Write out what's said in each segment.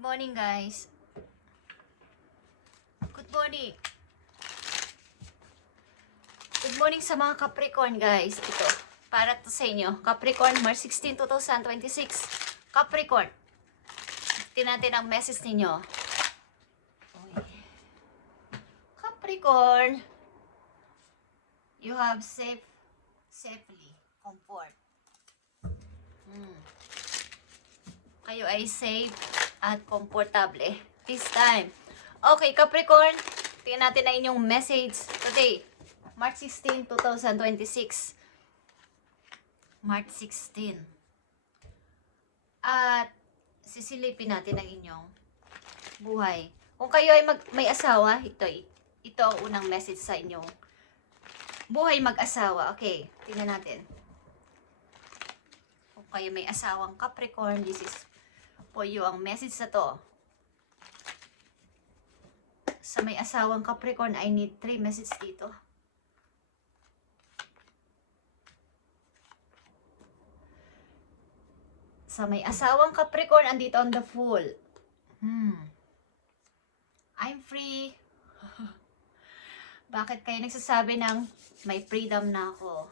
morning, guys. Good morning. Good morning sa mga Capricorn, guys. Ito, para to sa inyo. Capricorn, March 16, 2026. Capricorn. Tingnan natin ang message ninyo. Capricorn, you have safely, comfort. Kayo ay safe at komportable this time. Okay, Capricorn, tingnan natin ang inyong message today. March 16, 2026. March 16. At sisilipin natin ang inyong buhay. Kung kayo ay may asawa, ito ang unang message sa inyong buhay mag-asawa. Okay, tingnan natin. Kung kayo may asawang Capricorn, this is for you ang message na to. Sa may asawang Capricorn, I need 3 messages dito. Sa may asawang Capricorn, andito ang the Fool. I'm free. Bakit kayo nagsasabi ng may freedom na ako?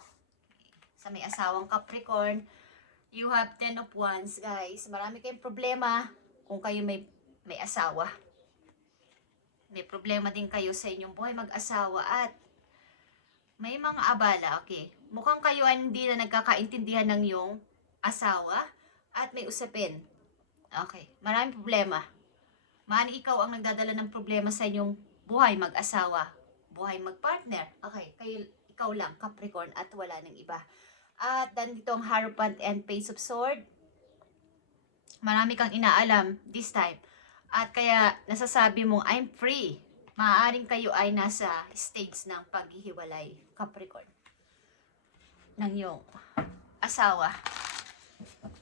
Sa may asawang Capricorn, you have 10 of Wands, guys. Marami kayong problema kung kayo may asawa. May problema din kayo sa inyong buhay mag-asawa at may mga abala. Okay. Mukhang kayo ay hindi na nagkakaintindihan ng iyong asawa at may usapin. Okay. Maraming problema. Maaaring ikaw ang nagdadala ng problema sa inyong buhay mag-asawa, buhay mag-partner. Okay. Ikaw lang, Capricorn, at wala nang iba. At nandito ang Hierophant and Page of Sword. Marami kang inaalam this time. At kaya nasasabi mong I'm free. Maaaring kayo ay nasa stage ng paghihiwalay, Capricorn, ng iyong asawa.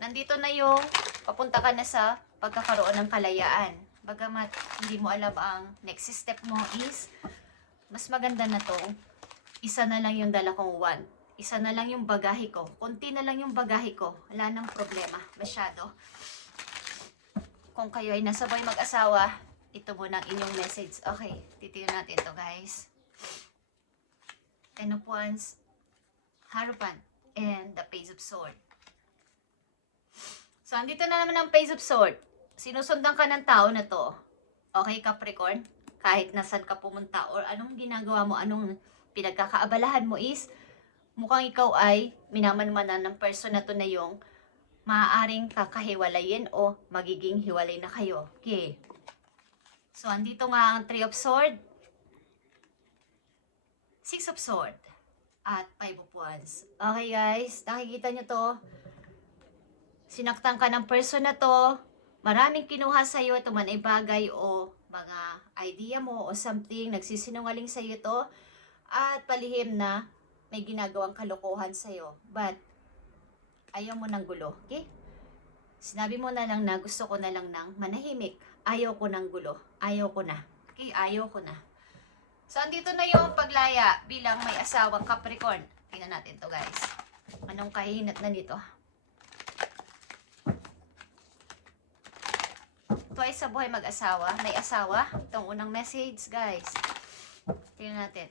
Nandito na yung papunta ka na sa pagkakaroon ng kalayaan. Bagamat hindi mo alam ang next step mo is mas maganda na to. Isa na lang yung dala kong wand. Isa na lang yung bagahe ko. Kunti na lang yung bagahe ko. Wala nang problema. Masyado. Kung kayo ay nasabay mag-asawa, ito muna ang inyong message. Okay, titignan natin to, guys. 10 of Wands, Hierophant, and the Page of Sword. So, andito na naman ang Page of Sword. Sinusundan ka ng tao na to. Okay, Capricorn? Kahit nasan ka pumunta or anong ginagawa mo, anong pinagkakaabalahan mo is mukhang ikaw ay minamanmanan ng person na to na yung maaaring kakahiwalayin o magiging hiwalay na kayo. Okay. So, andito nga ang 3 of Sword, 6 of Sword, at 5 of Wands. Okay, guys. Nakikita nyo to. Sinaktan ka ng person na to. Maraming kinuha sa'yo. Ito man ay bagay o mga idea mo o something. Nagsisinungaling sa'yo to. At palihim na may ginagawang kalokohan sa'yo. But, ayaw mo ng gulo. Okay? Sinabi mo na lang na gusto ko na lang ng manahimik. Ayaw ko ng gulo. Ayaw ko na. Okay? Ayaw ko na. So, andito na yung paglaya bilang may asawang Capricorn. Tingnan natin to, guys. Anong kahinat na nito? Twice sa buhay mag-asawa. May asawa. Itong unang message, guys. Tingnan natin.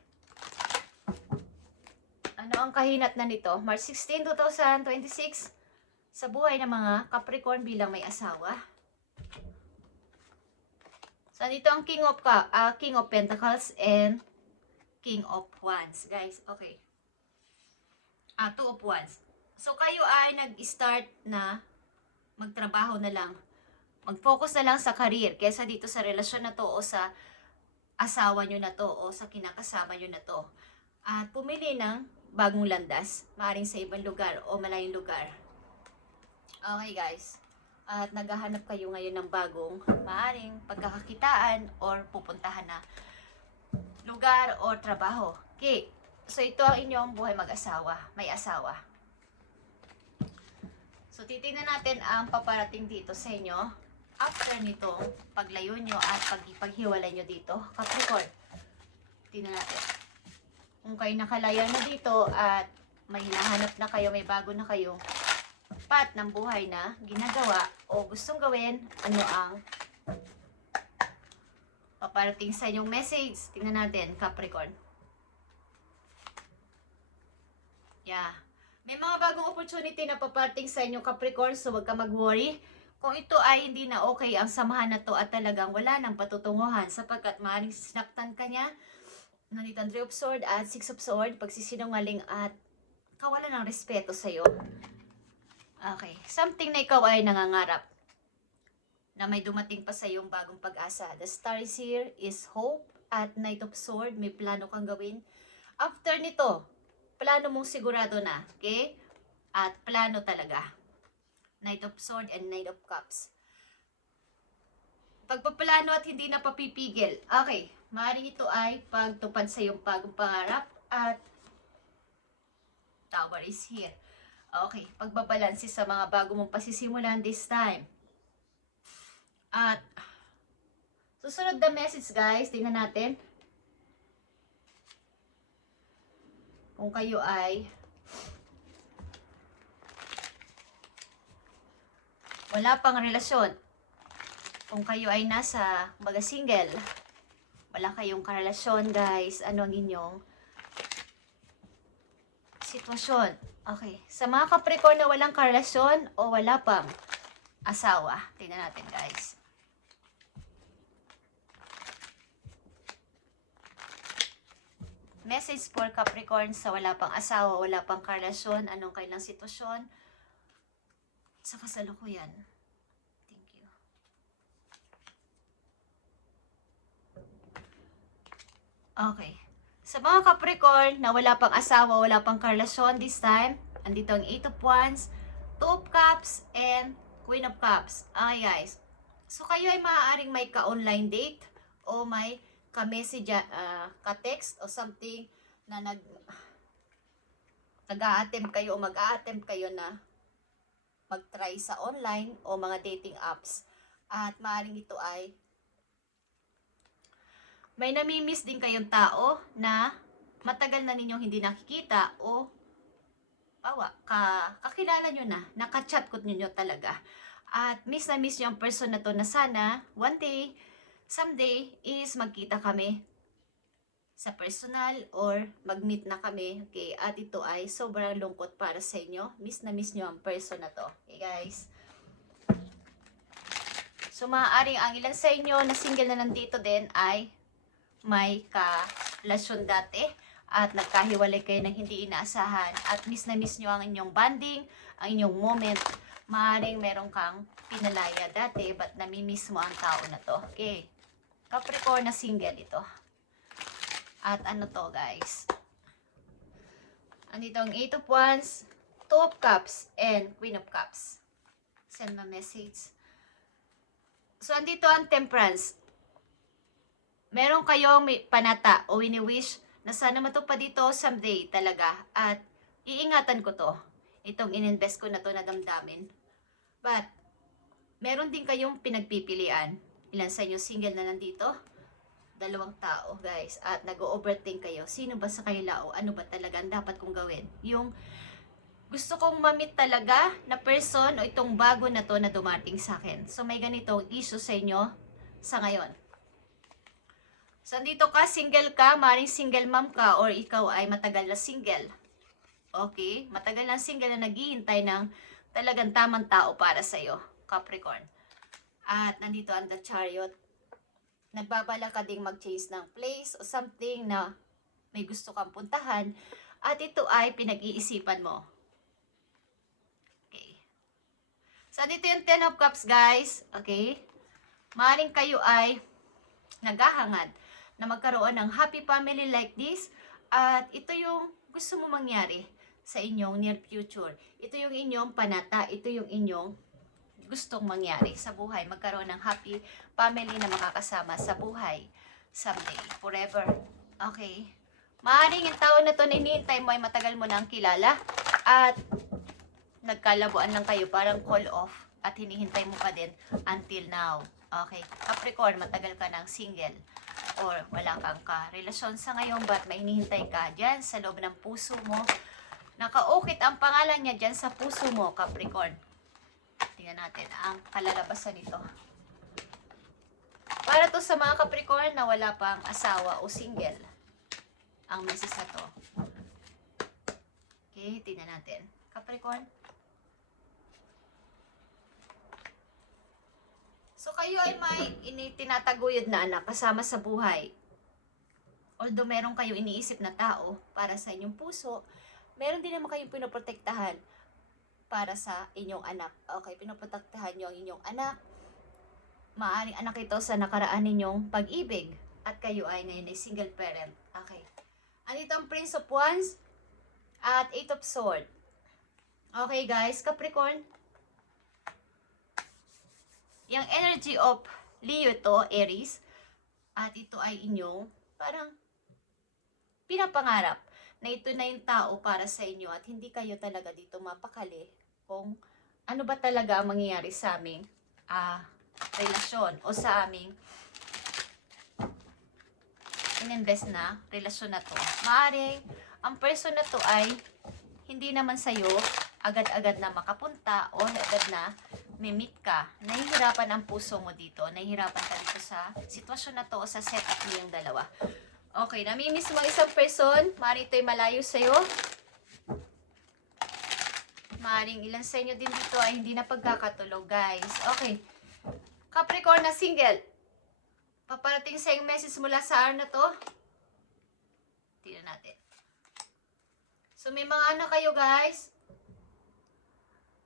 Ano ang kahinat na nito? March 16, 2026 sa buhay ng mga Capricorn bilang may asawa. So, dito ang King of Pentacles and King of Wands, guys. Okay. 2 of Wands. So, kayo ay nag-start na magtrabaho na lang. Mag-focus na lang sa career kaysa dito sa relasyon na to o sa asawa nyo na to o sa kinakasama nyo na to. At pumili ng bagong landas, maaaring sa ibang lugar o malayong lugar. Okay, guys. At naghahanap kayo ngayon ng bagong maaaring pagkakakitaan or pupuntahan na lugar o trabaho. Okay. So, ito ang inyong buhay mag-asawa. May asawa. So, titingnan natin ang paparating dito sa inyo after nitong paglayo nyo at paghiwalay nyo dito, Capricorn. Tingnan natin. Kung kayo nakalaya na dito at may hinahanap na kayo, may bago na kayo, path ng buhay na ginagawa o gustong gawin, ano ang paparating sa inyong message. Tingnan natin, Capricorn. Yeah. May mga bagong opportunity na paparating sa inyong Capricorn, so wag ka mag-worry. Kung ito ay hindi na okay ang samahan na to at talagang wala nang patutunguhan sapagkat maaaring sinaktan ka niya. Nandito ang 3 of Swords at 6 of Swords, pagsisinungaling at kawalan ng respeto sa'yo. Okay, something na ikaw ay nangangarap na may dumating pa sa iyong bagong pag-asa. The star is here is hope at Knight of Swords, may plano kang gawin. After nito, plano mong sigurado na, okay? At plano talaga. Knight of Swords and Knight of Cups. Pagpaplano at hindi na papipigil. Okay, maaaring ito ay pagtupad sa iyong bagong pangarap at Tower is here. Okay, pagbabalansi sa mga bago mong pasisimulan this time. At susunod na message guys, tingnan natin. Kung kayo ay wala pang relasyon, kung kayo ay nasa baga single, wala kayong karelasyon guys, ano ang inyong sitwasyon? Okay, sa mga Capricorn na walang karelasyon o wala pang asawa, tingnan natin guys. Message for Capricorn sa wala pang asawa, wala pang karelasyon, anong kailang sitwasyon sa kasalukuyan. Thank you. Okay. Sa mga Capricorn na wala pang asawa, wala pang karelasyon this time, andito ang 8 of Wands, 2 of Cups, and Queen of Cups. Okay guys. So kayo ay maaaring may ka-online date o may ka-message, ka-text o something na nag-a-attempt kayo o mag-a-attempt kayo na mag-try sa online o mga dating apps. At maaaring ito ay may namimiss din kayong tao na matagal na ninyong hindi nakikita o kakilala nyo na, nakachat ko ninyo talaga. At miss na miss nyo ang person na to na sana one day, someday is magkita kami sa personal or mag-meet na kami. Okay, at ito ay sobrang lungkot para sa inyo. Miss na miss nyo ang person na to. Okay guys. So maaaring ang ilan sa inyo na single na nandito din ay may karelasyon dati at nagkahiwalay kayo ng hindi inaasahan at miss na miss nyo ang inyong bonding, ang inyong moment. Maaaring meron kang pinalaya dati but namimiss mo ang tao na to. Okay. Capricorn na single ito. At ano to guys? Andito ang 8 of Wands, 2 of Cups, and Queen of Cups. Send my message. So andito ang Temperance. Meron kayong panata o wini-wish na sana matupad dito someday talaga. At iingatan ko to. Itong ininvest ko na to na damdamin. But, meron din kayong pinagpipilian. Ilan sa inyo single na nandito? 2 tao guys. At nag-overthink kayo. Sino ba sa kanila o ano ba talaga ang dapat kong gawin? Yung gusto kong ma-meet talaga na person o itong bago na to na dumating sa akin. So may ganitong issue sa inyo sa ngayon. So, dito ka, single ka, maring single mom ka, or ikaw ay matagal na single. Okay? Matagal na single na naghihintay ng talagang tamang tao para sa'yo, Capricorn. At nandito ang The Chariot. Nagbabala ka ding mag-chase ng place o something na may gusto kang puntahan. At ito ay pinag-iisipan mo. Okay. So, dito yung 10 of Cups, guys. Okay? Maring kayo ay naghahangad na magkaroon ng happy family like this. At ito yung gusto mo mangyari sa inyong near future. Ito yung inyong panata. Ito yung inyong gustong mangyari sa buhay. Magkaroon ng happy family na makakasama sa buhay someday, forever. Okay. Maaaring yung tao na to na hinihintay mo ay matagal mo na ang kilala at nagkalabuan lang kayo, parang call off at hinihintay mo pa din until now. Okay. Capricorn, matagal ka ng single or wala kang ka-relasyon sa ngayon but may hinihintay ka dyan sa loob ng puso mo. Nakaukit ang pangalan niya dyan sa puso mo, Capricorn. Tingnan natin ang kalalabasan nito. Para to sa mga Capricorn na wala pang asawa o single. Ang message na to. Okay, tingnan natin. Capricorn. So, kayo ay may tinataguyod na anak kasama sa buhay. Although meron kayong iniisip na tao para sa inyong puso, meron din naman kayong pinoprotektahan para sa inyong anak. Okay, pinoprotektahan nyo ang inyong anak. Maaring anak ito sa nakaraan ninyong pag-ibig. At kayo ay ngayon ay single parent. Okay. Andito ang Prince of Wands at Eight of Swords. Okay guys, Capricorn. Yung energy of Leo to, Aries. At ito ay inyong parang pinapangarap na ito na yung tao para sa inyo at hindi kayo talaga dito mapakali kung ano ba talaga ang mangyayari sa aming relasyon o sa aming ininvest na relasyon na to. Maaring ang person na to ay hindi naman sa'yo agad-agad na makapunta o agad na mimit ka. Nahihirapan ang puso mo dito. Nahihirapan ka dito sa sitwasyon na to o sa setup niyong dalawa. Okay, namimiss mo isang person. Maaring ito'y malayo sa'yo. Maaring ilan sa inyo din dito ay hindi na pagkakatulog, guys. Okay. Capricorn na single. Paparating sa yung message mula sa araw na to. Tingnan natin. So, may mga anak kayo, guys.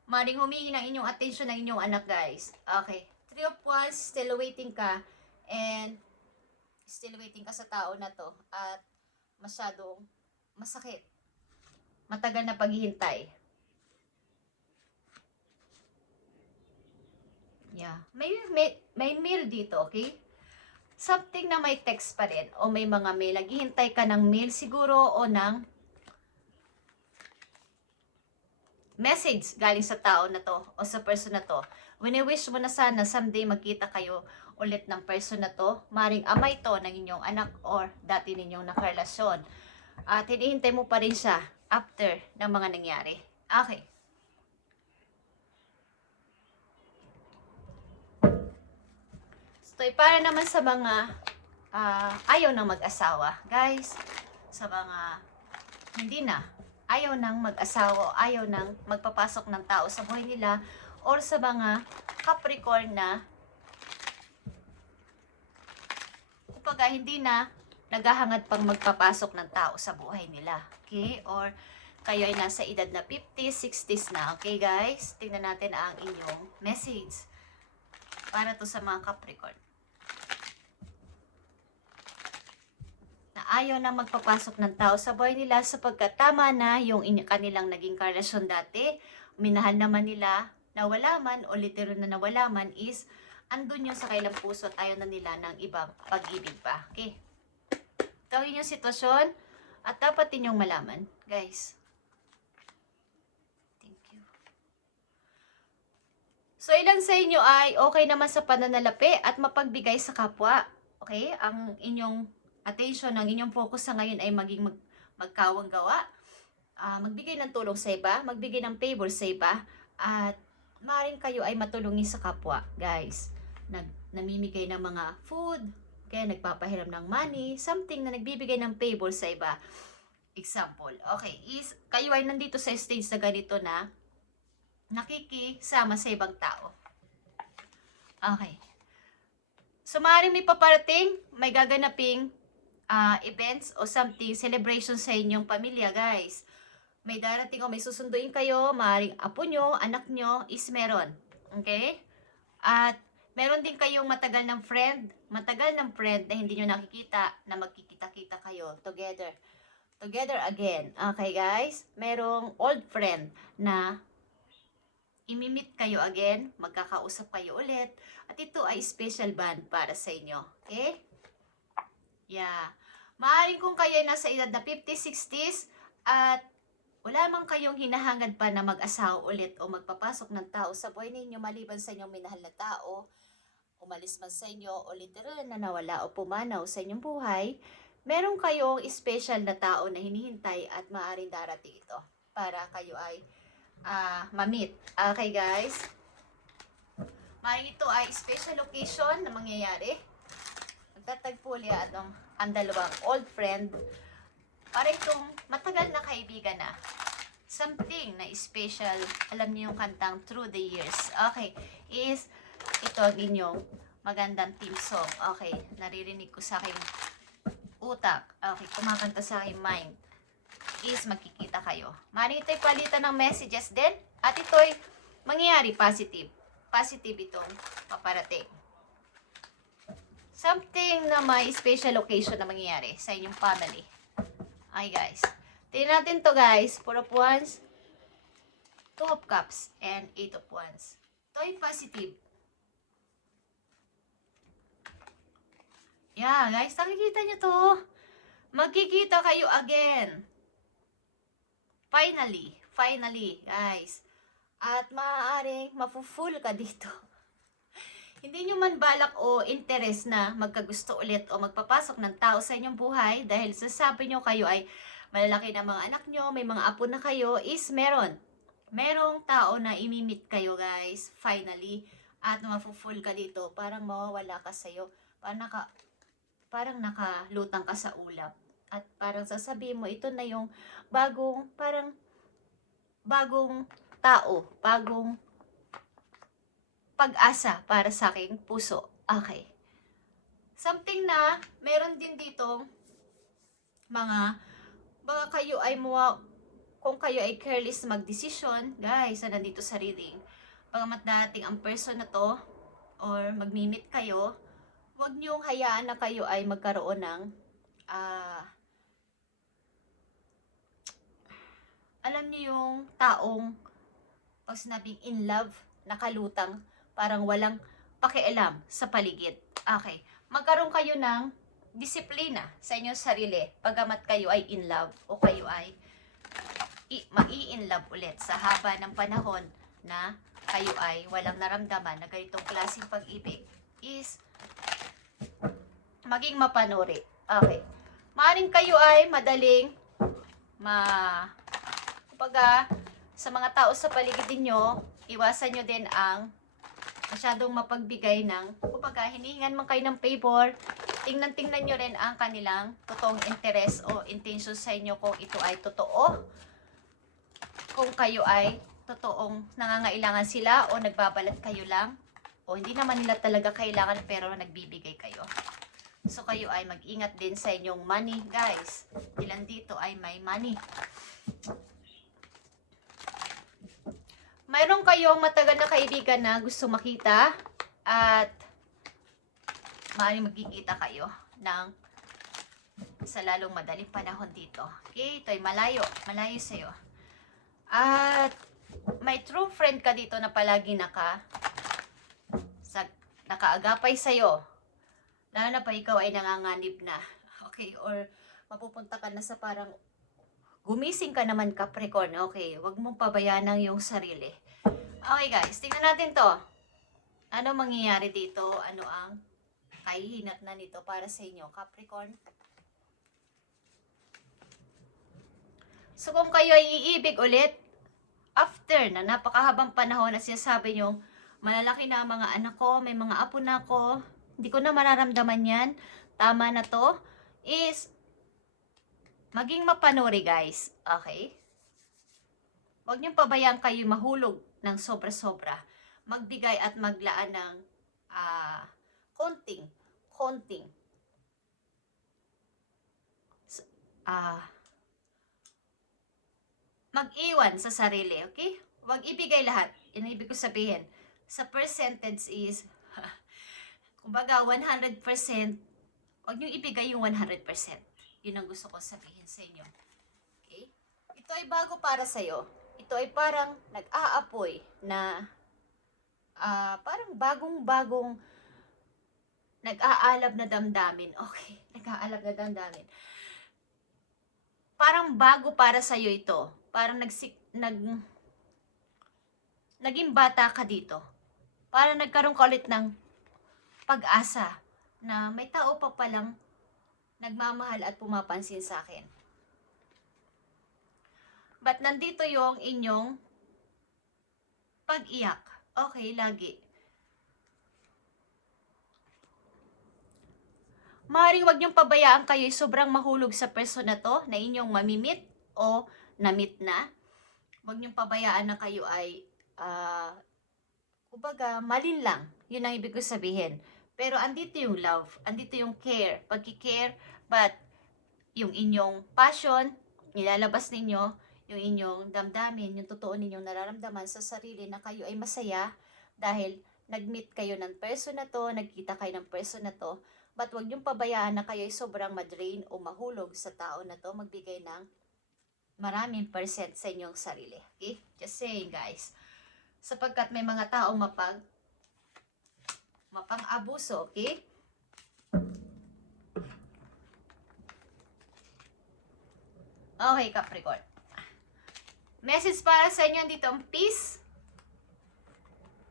Maring humingi ng inyong attention ng inyong anak, guys. Okay. 3 of Wands, still waiting ka. And, still waiting ka sa tao na to. At, masyadong masakit. Matagal na paghihintay. Yeah. May mail dito, okay? Something na may text pa rin. O may mga mail. Naghihintay ka ng mail siguro o ng message galing sa tao na to o sa person na to. Wini-wish mo na sana someday magkita kayo ulit ng person na to. Maring amay to ng inyong anak or dati ninyong nakarelasyon. At hinihintay mo pa rin siya after ng mga nangyari. Okay. So, para naman sa mga ayaw ng mag-asawa. Guys, sa mga hindi na ayaw ng mag-asawa, ayaw ng magpapasok ng tao sa buhay nila, or sa mga Capricorn na kumbaga hindi na naghahangad pang magpapasok ng tao sa buhay nila. Okay? Or kayo ay nasa edad na 50s, 60s na. Okay guys? Tingnan natin ang inyong message para to sa mga Capricorn. Ayaw na magpapasok ng tao sa buhay nila sapagkat tama na yung kanilang naging karelasyon dati. Minahal naman nila, nawala man o literal na nawala man is andun yung sa kailang puso at ayaw na nila ng ibang pag-ibig pa. Okay? Ito yung sitwasyon at dapat ninyong malaman, guys. Thank you. So, ilan sa inyo ay okay naman sa pananalapi at mapagbigay sa kapwa. Okay? Ang inyong attention, ang inyong focus sa ngayon ay maging magkawang gawa. Magbigay ng tulong sa iba, magbigay ng favor sa iba, at maaaring kayo ay matulungin sa kapwa, guys. Namimigay ng mga food, kaya nagpapahiram ng money, something na nagbibigay ng favor sa iba. Example, okay, is kayo ay nandito sa stage na ganito na nakikisama sa ibang tao. Okay. So, maaaring may paparating, may gaganaping events o something, celebration sa inyong pamilya, guys. May darating o may susunduin kayo, maaaring apo nyo, anak nyo, is meron. Okay? At meron din kayong matagal ng friend na hindi nyo nakikita, na magkikita-kita kayo together. Together again. Okay, guys? Merong old friend na imimit kayo again, magkakausap kayo ulit, at ito ay special bond para sa inyo. Okay? Yeah. Maaaring kung kayo ay nasa edad na 50s, 60s, at wala man kayong hinahangad pa na mag-asawa ulit o magpapasok ng tao sa buhay ninyo maliban sa inyong minahal na tao, umalis man sa inyo o literal na nawala o pumanaw sa inyong buhay, meron kayong special na tao na hinihintay at maaaring darating ito para kayo ay ma-meet. Okay guys? Maaaring ito ay special occasion na mangyayari. magtatagpo ulit ang dalawang old friend. Para itong matagal na kaibigan na. Something na special. Alam niyo yung kantang Through the Years. Okay. Is ito ang inyong magandang team song. Okay. Naririnig ko sa aking utak. Okay. Kumakanta sa aking mind. Is magkikita kayo. Maaaring ito'y palitan ng messages din. At ito'y mangyayari positive. Positive itong paparating. Something na may special occasion na mangyayari sa inyong family. Ay guys. Tingnan natin to guys. 4 of Wands, 2 of Cups, and 8 of Wands. Ito ay positive. Yeah guys, nakikita nyo to. Magkikita kayo again. Finally guys. At maaaring mafu-full ka dito. Hindi nyo man balak o interest na magkagusto ulit o magpapasok ng tao sa inyong buhay dahil sasabi nyo kayo ay malalaki na mga anak nyo, may mga apo na kayo, is merong tao na imimit kayo guys, finally, at mafu-full ka dito, parang mawawala ka sa'yo, parang nakalutang ka sa ulap, at parang sasabihin mo, ito na yung bagong tao, bagong pag-asa para sa aking puso. Okay. Something na, meron din dito, baka kayo ay kung kayo ay careless magdesisyon, guys, na nandito sa reading, pagamat dating ang person na to, or magmimit kayo, huwag niyong hayaan na kayo ay magkaroon ng, alam niyo yung taong, pag sinabing in love, nakalutang, parang walang pakialam sa paligid. Okay. Magkaroon kayo ng disiplina sa inyong sarili pagamat kayo ay in love o kayo ay mai-in love ulit sa haba ng panahon na kayo ay walang naramdaman na ganitong klaseng pag-ibig is maging mapanuri. Okay. Maaring kayo ay madaling kumbaga sa mga tao sa paligid niyo, iwasan nyo din ang masyadong mapagbigay ng, kumbaga hinihingan man kayo ng favor, tingnan nyo rin ang kanilang totoong interes o intention sa inyo kung ito ay totoo. Kung kayo ay totoong nangangailangan sila o nagbabalat kayo lang. O hindi naman nila talaga kailangan pero nagbibigay kayo. So kayo ay mag-ingat din sa inyong money guys. Ilan dito ay may money. Mayroon kayong matagal na kaibigan na gusto makita at maaaring magkikita kayo sa lalong madaling panahon dito. Okay, ito ay malayo sa'yo. At may true friend ka dito na palagi nakaagapay sa'yo. Lalo na pa ikaw ay nanganganib na. Okay, or mapupunta ka na sa parang gumising ka naman Capricorn. Okay, wag mong pabayaan ang iyong sarili. Okay guys, tingnan natin to. Ano mangyayari dito? Ano ang kahihinat na nito para sa inyo, Capricorn? So kung kayo ay iibig ulit, after na napakahabang panahon na sinasabi nyo, malalaki na ang mga anak ko, may mga apo na ako, hindi ko na mararamdaman yan, tama na to, is maging mapanuri guys, okay? Huwag niyong pabayaan kayo mahulog ng sobra-sobra. Magbigay at maglaan ng konting mag-iwan sa sarili, okay? Huwag ibigay lahat. Ibig ko sabihin, sa percentage is, kumbaga 100%, huwag niyong ibigay yung 100%. Yun ang gusto ko sabihin sa inyo. Okay? Ito ay bago para sa'yo. Ito ay parang nag-aapoy na parang bagong-bagong nag-aalab na damdamin. Okay, nag-aalab na damdamin. Parang bago para sa'yo ito. Parang naging bata ka dito. Parang nagkaroon ka ulit ng pag-asa na may tao pa palang nagmamahal at pumapansin sa akin. But nandito yung inyong pag-iyak. Okay, lagi. Maaaring wag niyong pabayaan kayo sobrang mahulog sa person na to na inyong mamimit o namit na. Wag niyong pabayaan na kayo ay kumbaga malin lang. Yun ang ibig ko sabihin. Pero andito yung love, andito yung care, pagki-care, but yung inyong passion, nilalabas ninyo, yung inyong damdamin, yung totoo ninyong nararamdaman sa sarili na kayo ay masaya dahil nag-meet kayo ng person na to, nagkita kayo ng person na to, but wag niyong pabayaan na kayo ay sobrang madrain o mahulog sa tao na to, magbigay ng maraming percent sa inyong sarili. Okay? Just saying, guys. Sapagkat may mga taong mapang-abuso, okay? Okay, Capricorn. Message para sa inyo dito ang peace.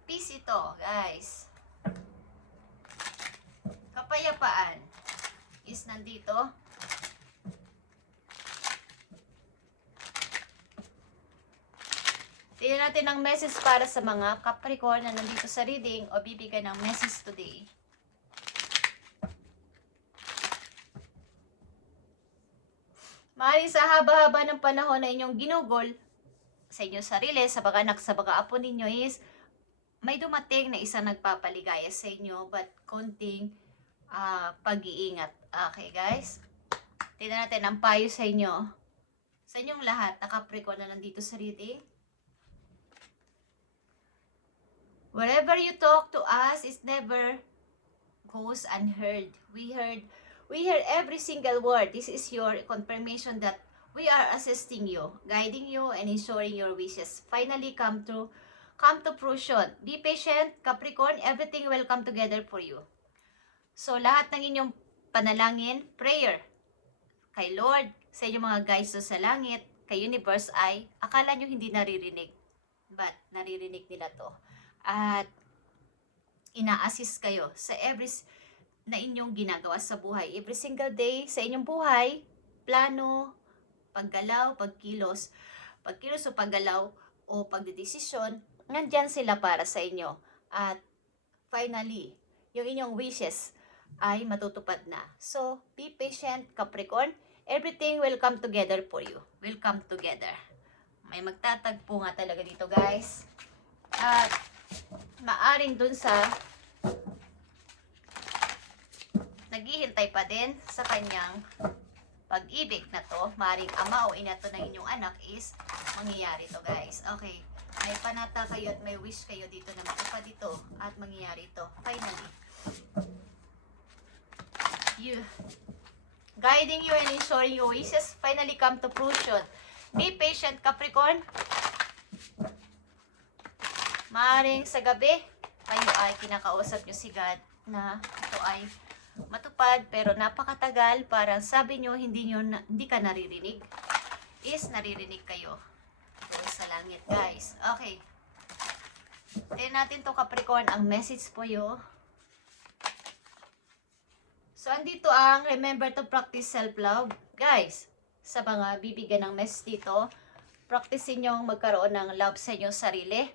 Peace ito, guys. Kapayapaan is nandito. Tingnan natin ang message para sa mga Capricorn na nandito sa reading o bibigyan ng message today. Maaaring sa haba-haba ng panahon na inyong ginugol sa inyong sarili, sa mga anak, sa mga apo ninyo is may dumating na isang nagpapaligaya sa inyo but konting pag-iingat. Okay, guys? Tingnan natin ang payo sa inyo. Sa inyong lahat na Capricorn na nandito sa reading. Whatever you talk to us is never goes unheard. We heard every single word. This is your confirmation that we are assisting you, guiding you, and ensuring your wishes finally come to fruition. Be patient, Capricorn. Everything will come together for you. So, lahat ng inyong panalangin, prayer, kay Lord, sa inyong mga guides sa langit, kay universe ay, akala nyo hindi naririnig. But, naririnig nila to. At, ina-assist kayo sa every na inyong ginagawa sa buhay. Every single day sa inyong buhay, plano, paggalaw, pagkilos o paggalaw o pagdedesisyon, nandyan sila para sa inyo. At finally, yung inyong wishes ay matutupad na. So, be patient, Capricorn. Everything will come together for you. Will come together. May magtatagpo nga talaga dito, guys. At maaring dun sa naghihintay pa din sa kanyang pag-ibig na to, maring ama o ina to ng inyong anak is mangyayari to, guys. Okay, may panata kayo at may wish kayo dito na matupad dito at mangyayari to. Finally, you guiding you and ensuring your wishes finally come to fruition. Be patient, Capricorn. Maring sa gabi, kayo ay kinakausap nyo si God na ito ay matupad pero napakatagal, parang sabi nyo hindi ka naririnig, is naririnig kayo doon sa langit, guys. Okay, tingnan natin to, Capricorn, ang message po yo. So andito ang remember to practice self-love, guys. Sa mga bibigyan ng message dito, practice nyong magkaroon ng love sa inyong sarili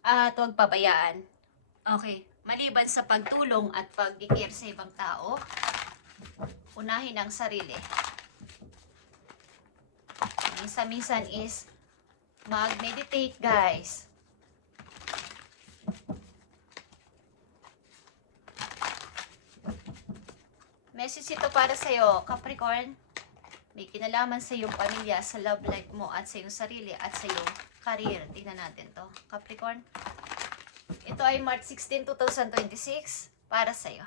at huwag pabayaan. Okay, maliban sa pagtulong at pag-care sa ibang tao, unahin ang sarili. Minsan-minsan is mag-meditate, guys. Message ito para sa'yo, Capricorn. May kinalaman sa iyong pamilya, sa love life mo, at sa iyong sarili, at sa iyong career. Tingnan natin to, Capricorn. Ito ay March 16, 2026 para sa'yo.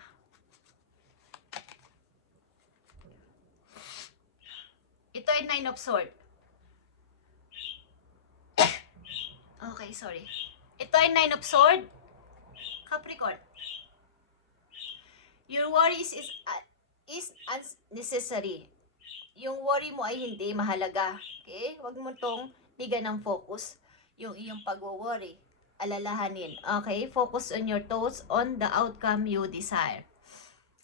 Ito ay Nine of Swords. Okay, sorry. Ito ay Nine of Swords. Capricorn. Your worries is unnecessary. Yung worry mo ay hindi mahalaga. Okay? Huwag mo tong bigyan ng focus. Yung iyong pag-worry. Alalahanin. Okay? Focus on your thoughts on the outcome you desire.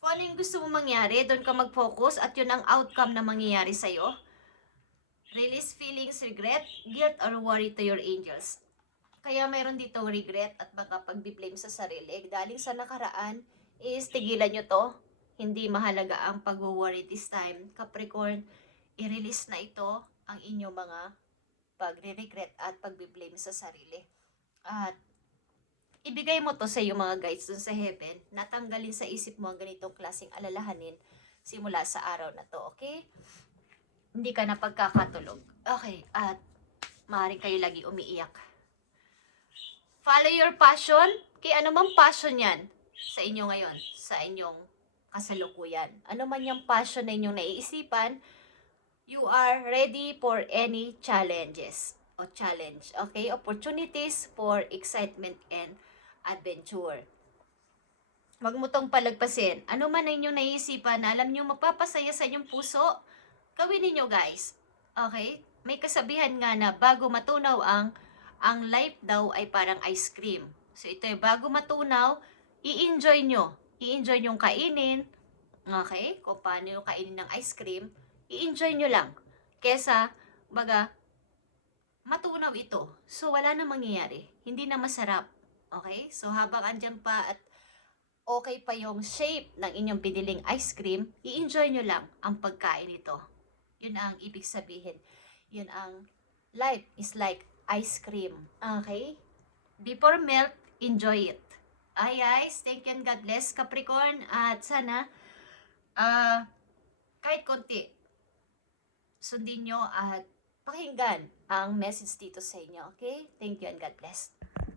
Kung ano yung gusto mo mangyari, doon ka mag-focus at yun ang outcome na mangyayari sa'yo. Release feelings, regret, guilt, or worry to your angels. Kaya mayroon dito regret at baka pag-blame sa sarili. Daling sa nakaraan is tigilan nyo to. hindi mahalaga ang pag-worry this time. Capricorn, i-release na ito ang inyong mga pagre-regret at pagbe-blame sa sarili. At ibigay mo to sa iyong mga guides dun sa heaven, natanggalin sa isip mo ang ganitong klaseng alalahanin simula sa araw na to, okay? Hindi ka na pagkakatulog. Okay, at maaaring kayo lagi umiiyak. Follow your passion. Kaya ano mang passion yan sa inyo ngayon, sa inyong kasalukuyan. Ano man yung passion na inyong naiisipan, you are ready for any challenges o challenge. Okay? Opportunities for excitement and adventure. Huwag mo tong palagpasin. Ano man na inyong naiisipan na alam nyo magpapasaya sa inyong puso, gawin ninyo guys. Okay? May kasabihan nga na bago matunaw ang life daw ay parang ice cream. So ito ay bago matunaw, i-enjoy nyo. I-enjoy yung kainin. Okay? Kung paano yung kainin ng ice cream, i-enjoy nyo lang. Kesa, baga, matunaw ito. So wala na mangyayari. Hindi na masarap. Okay? So habang andyan pa at okay pa yung shape ng inyong biniling ice cream, i-enjoy nyo lang ang pagkain ito. Yun ang ibig sabihin. Yun ang life is like ice cream. Okay? Before melt, enjoy it. Ay guys, thank you and God bless Capricorn. At sana, kahit konti, sundin nyo at pakinggan ang message dito sa inyo. Okay? Thank you and God bless.